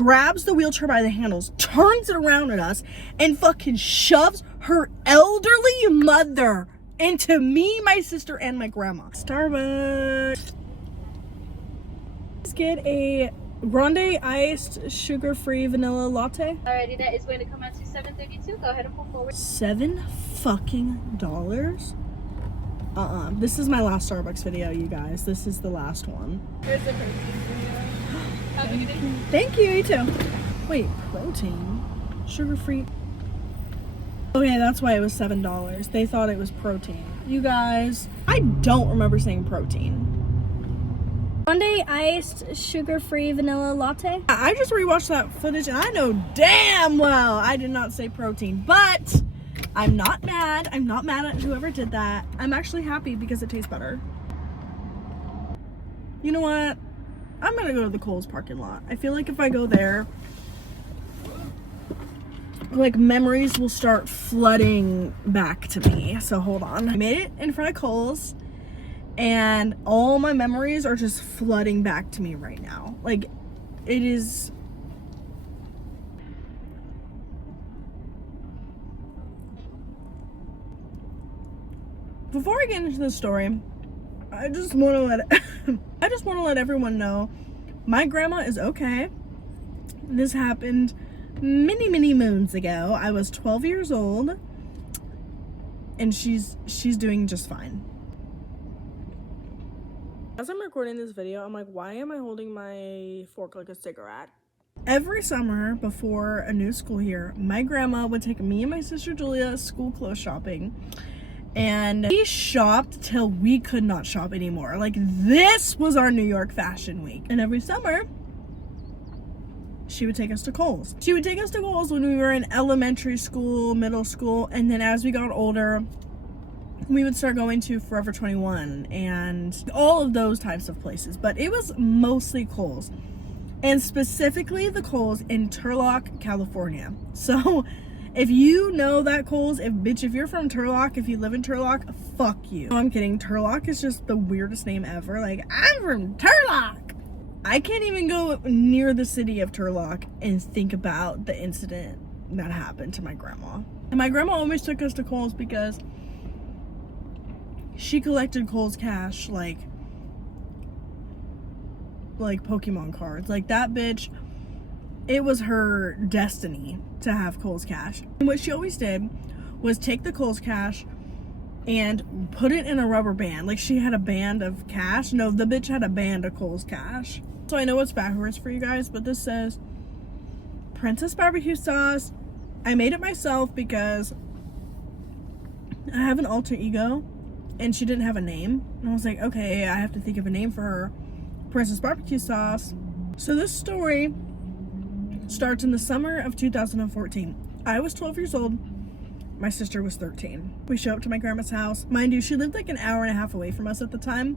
grabs the wheelchair by the handles, turns it around at us, and fucking shoves her elderly mother into me, my sister, and my grandma. Starbucks. Let's get a grande iced sugar-free vanilla latte. Alrighty, that is going to come out to $7.32. Go ahead and pull forward. $7 fucking dollars? This is my last Starbucks video, you guys. This is the last one. Here's the protein video. Have a good day. Thank you, you too. Wait, protein? Sugar-free? Okay, that's why it was $7. They thought it was protein. You guys, I don't remember saying protein. Grande iced sugar-free vanilla latte. I just rewatched that footage and I know damn well I did not say protein, but I'm not mad. I'm not mad at whoever did that. I'm actually happy because it tastes better. You know what? I'm gonna go to the Kohls parking lot. I feel like if I go there, like memories will start flooding back to me. So hold on. I made it in front of Kohls and all my memories are just flooding back to me right now. Like it is. Before I get into the story, I just want to let everyone know my grandma is okay. This happened many moons ago. I was 12 years old and she's doing just fine. As I'm recording this video, I'm like, why am I holding my fork like a cigarette? Every summer before a new school year, my grandma would take me and my sister Julia school clothes shopping. And we shopped till we could not shop anymore. Like, this was our New York Fashion Week. And every summer, she would take us to Kohls. She would take us to Kohls when we were in elementary school, middle school, and then as we got older, we would start going to Forever 21 and all of those types of places. But it was mostly Kohls. And specifically the Kohls in Turlock, California. So if you know that Kohls, if you're from Turlock, if you live in Turlock, fuck you. No, I'm kidding. Turlock is just the weirdest name ever. Like, I'm from Turlock. I can't even go near the city of Turlock and think about the incident that happened to my grandma. And my grandma always took us to Kohls because she collected Kohls cash like Pokemon cards. Like, that bitch, it was her destiny to have Kohls cash. And what she always did was take the Kohls cash and put it in a rubber band. Like, she had a band of cash. No, the bitch had a band of Kohls cash. So I know it's backwards for you guys, but this says Princess Barbecue Sauce. I made it myself because I have an alter ego and she didn't have a name. And I was like, okay, I have to think of a name for her. Princess Barbecue Sauce. So this story starts in the summer of 2014. I was 12 years old. My sister was 13. We show up to my grandma's house. Mind you, she lived like an hour and a half away from us at the time.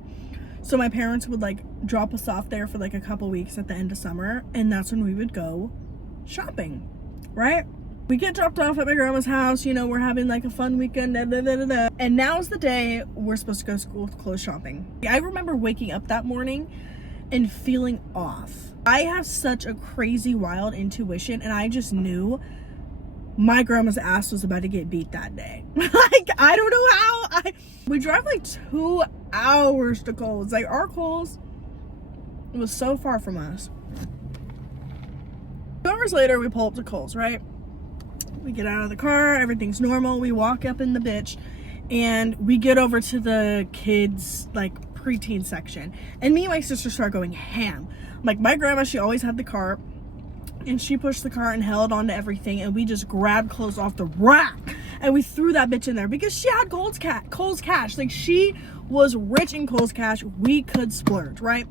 So my parents would like drop us off there for like a couple weeks at the end of summer. And that's when we would go shopping, right? We get dropped off at my grandma's house. You know, we're having like a fun weekend. And now's the day we're supposed to go school clothes shopping. I remember waking up that morning and feeling off. I have such a crazy wild intuition and I just knew my grandma's ass was about to get beat that day. Like, I don't know how. We drive like 2 hours to Kohls. Like, our Kohls was so far from us. 2 hours later, we pull up to Kohls, right? We get out of the car, everything's normal. We walk up in the bitch and we get over to the kids, like, preteen section. And me and my sister start going ham. Like, my grandma, she always had the cart and she pushed the cart and held onto everything and we just grabbed clothes off the rack and we threw that bitch in there because she had Kohls cash. Like, she was rich in Kohls cash. We could splurge, right?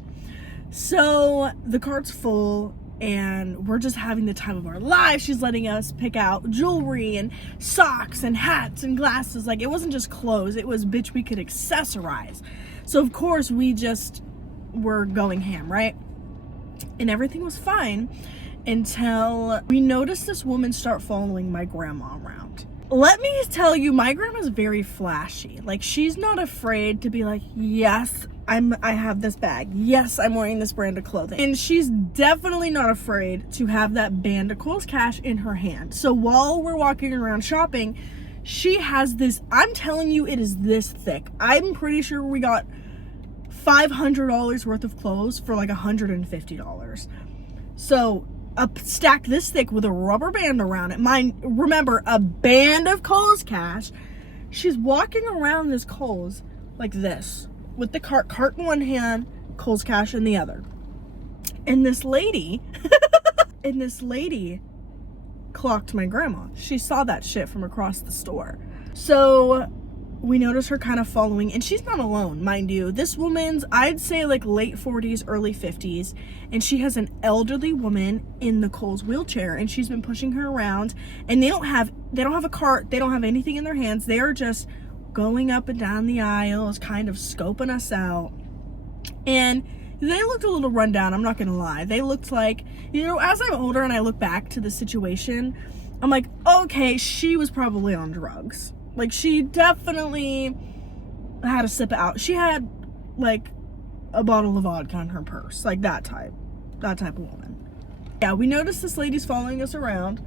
So the cart's full and we're just having the time of our lives. She's letting us pick out jewelry and socks and hats and glasses. Like, it wasn't just clothes, it was, bitch, we could accessorize. So of course we just were going ham, right? And everything was fine until we noticed this woman start following my grandma around. let me tell you, my grandma's very flashy. Like, she's not afraid to be like, yes, I have this bag. Yes, I'm wearing this brand of clothing. And she's definitely not afraid to have that band of Kohl's Cash in her hand. So while we're walking around shopping, she has this, I'm telling you, it is this thick. I'm pretty sure we got $500 worth of clothes for like $150. So a stack this thick with a rubber band around it. Remember, a band of Kohl's Cash. She's walking around this Kohl's like this, with the cart in one hand, Kohl's Cash in the other. And this lady, clocked my grandma. She saw that shit from across the store. So we notice her kind of following, and she's not alone, mind you. This woman's, I'd say, like late 40s, early 50s, and she has an elderly woman in the Kohl's wheelchair, and she's been pushing her around, and they don't have a cart, they don't have anything in their hands. They are just going up and down the aisles, kind of scoping us out. And they looked a little run down, I'm not gonna lie. They looked like, you know, as I'm older and I look back to the situation, I'm like, okay, she was probably on drugs. Like, she definitely had a sip out. She had like a bottle of vodka in her purse, like that type of woman. Yeah, we noticed this lady's following us around,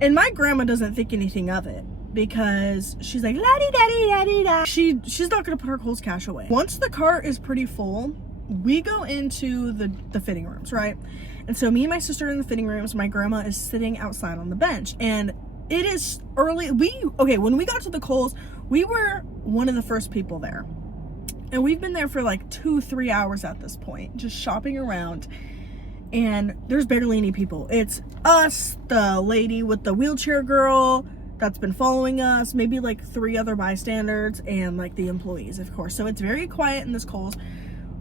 and my grandma doesn't think anything of it because she's like, la-di-da-di-da-di-da. She's not gonna put her Kohl's Cash away. Once the cart is pretty full, we go into the fitting rooms, right? And so me and my sister are in the fitting rooms. My grandma is sitting outside on the bench, and it is early. When we got to the Kohl's, we were one of the first people there. And we've been there for like 2-3 hours at this point, just shopping around. And there's barely any people. It's us, the lady with the wheelchair girl that's been following us, maybe like 3 other bystanders, and like the employees, of course. So it's very quiet in this Kohl's.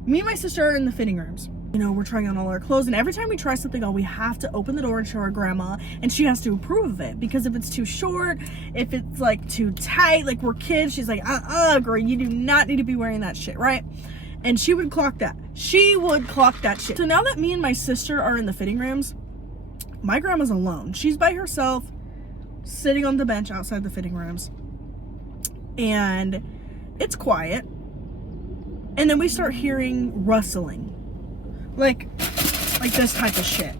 Me and my sister are in the fitting rooms. You know, we're trying on all our clothes, and every time we try something on, we have to open the door and show our grandma, and she has to approve of it, because if it's too short, if it's like too tight, like we're kids, she's like, girl, you do not need to be wearing that shit, right? And she would clock that. She would clock that shit. So now that me and my sister are in the fitting rooms, my grandma's alone. She's by herself, sitting on the bench outside the fitting rooms, and it's quiet. And then we start hearing rustling. Like this type of shit.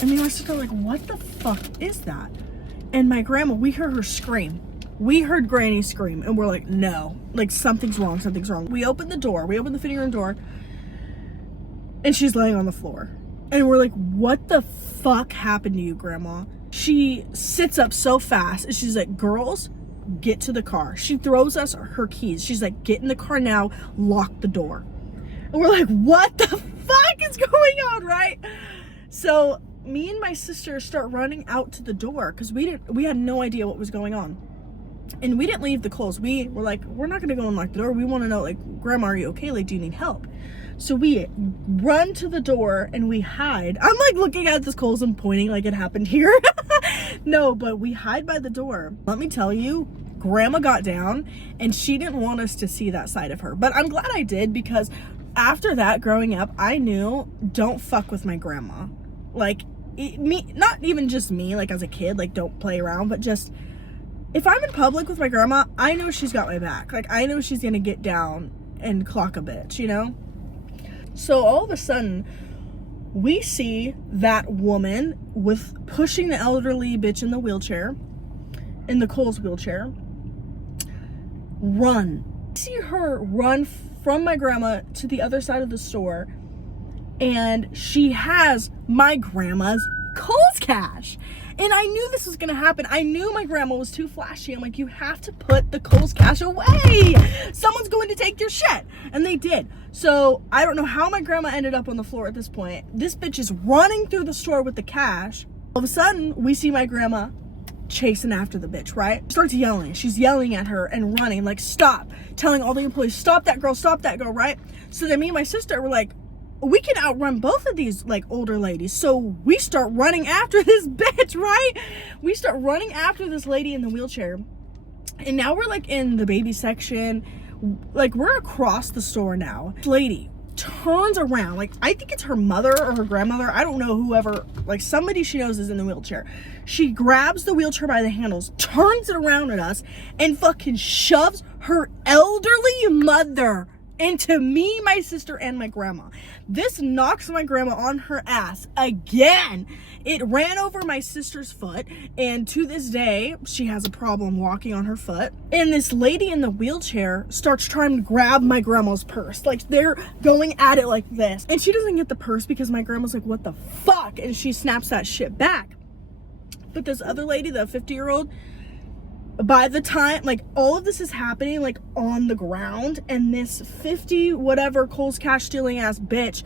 And me and my sister are like, what the fuck is that? And my grandma, we heard her scream. We heard Granny scream, and we're like, no, like something's wrong. We open the fitting room door, and she's laying on the floor. And we're like, what the fuck happened to you, Grandma? She sits up so fast, and she's like, girls, get to the car. She throws us her keys. She's like, get in the car now, lock the door. And we're like, what the fuck is going on, right? So me and my sister start running out to the door, because we had no idea what was going on. And we didn't leave the Kohl's. We were like, we're not gonna go and lock the door. We want to know, like, Grandma, are you okay? Like, do you need help? So we run to the door and we hide. I'm like looking at this Kohl's and pointing like it happened here. No, but we hide by the door. Let me tell you, Grandma got down, and she didn't want us to see that side of her. But I'm glad I did, because after that, growing up, I knew, don't fuck with my grandma. Like, not even just me, like as a kid, like don't play around, but just, if I'm in public with my grandma, I know she's got my back. Like, I know she's gonna get down and clock a bitch, you know? So all of a sudden, we see that woman with pushing the elderly bitch in the wheelchair, in the Kohl's wheelchair, run. I see her run from my grandma to the other side of the store, and she has my grandma's Kohl's Cash. And I knew this was gonna happen. I knew my grandma was too flashy. I'm like, you have to put the Kohl's Cash away. Someone's going to take your shit. And they did. So I don't know how my grandma ended up on the floor at this point. This bitch is running through the store with the cash. All of a sudden, we see my grandma chasing after the bitch, right? She starts yelling. She's yelling at her and running, like, stop. Telling all the employees, stop that girl, right? So then me and my sister were like, we can outrun both of these, like, older ladies. So we start running after this bitch, right? We start running after this lady in the wheelchair. And now we're, like, in the baby section. Like, we're across the store now. This lady turns around. Like, I think it's her mother or her grandmother. I don't know, whoever, like somebody she knows is in the wheelchair. She grabs the wheelchair by the handles, turns it around at us, and fucking shoves her elderly mother into me, my sister, and my grandma. This knocks my grandma on her ass again. It ran over my sister's foot, and to this day, she has a problem walking on her foot. And this lady in the wheelchair starts trying to grab my grandma's purse. Like, they're going at it like this. And she doesn't get the purse because my grandma's like, what the fuck? And she snaps that shit back. But this other lady, the 50-year-old, by the time, like, all of this is happening, like, on the ground, and this 50 whatever Kohls cash stealing ass bitch,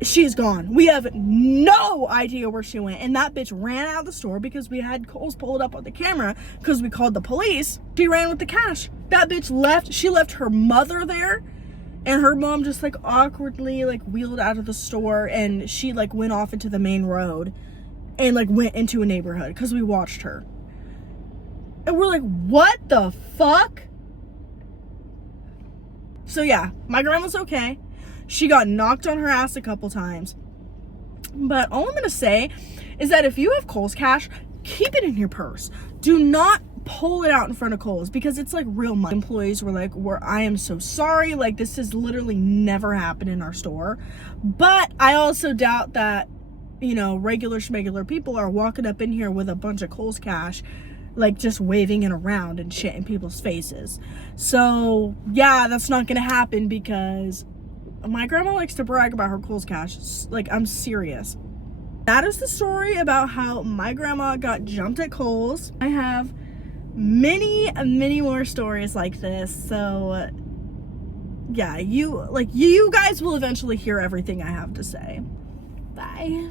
she's gone. We have no idea where she went. And that bitch ran out of the store because we had Kohls pulled up on the camera because we called the police. She ran with the cash. That bitch left. She left her mother there, and her mom just, like, awkwardly, like, wheeled out of the store, and she, like, went off into the main road and, like, went into a neighborhood because we watched her. And we're like, what the fuck? So yeah, my grandma's okay. She got knocked on her ass a couple times. But all I'm gonna say is that if you have Kohls cash, keep it in your purse. Do not pull it out in front of Kohls because it's like real money. Employees were like, I am so sorry. Like, this has literally never happened in our store. But I also doubt that, you know, regular schmegular people are walking up in here with a bunch of Kohls cash, like, just waving it around and shit in people's faces. So yeah, that's not gonna happen because my grandma likes to brag about her Kohls cash. Like, I'm serious. That is the story about how my grandma got jumped at Kohls. I have many more stories like this. So yeah, you guys will eventually hear everything I have to say. Bye.